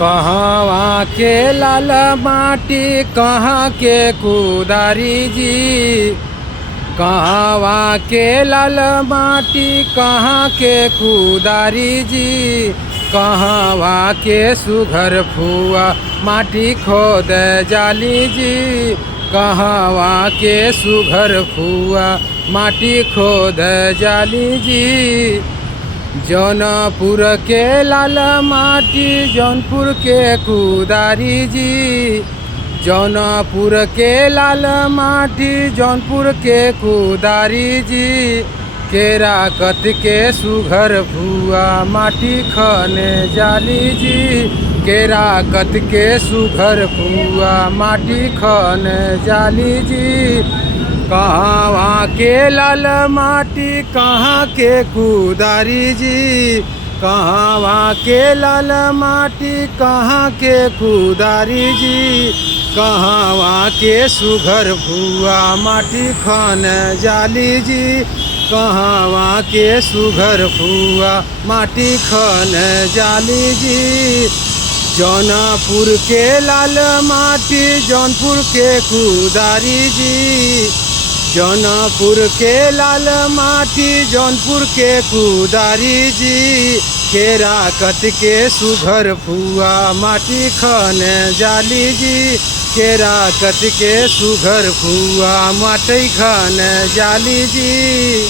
कहवा के लाल माटी कहाँ के कुदारी जी। कहवा के लाल माटी कहाँ के कुदारी जी। कहवा के सुघर फुआ माटी खोद जाली जी। कहवा के सुघर फुआ माटी खोद जाली जी। जौनपुर के लाल माटी जौनपुर के कुदारी जी। जौनपुर के लाल माटी जौनपुर के कुदारी जी। केरा कत के सुघर भुआ माटी खने जाली जी। केरा कत के सुघर भुआ माटी खने जाली जी। कहवा के लाल माटी कहाँ के कुदारी जी। कहवा के लाल माटी कहाँ के कुदारी जी। कहवा के सुघर भुआ माटी खन जाली जी। कहवा के सुघर भुआ माटी खन जाली जी। जौनपुर के लाल माटी जौनपुर के कुदारी जी। जौनपुर के लाल माटी जौनपुर के कुदारी जी। केरा कत के सुघर फुआ माटी खन जाली जी। केरा कत के सुघर फुआ माटी खन जाली जी।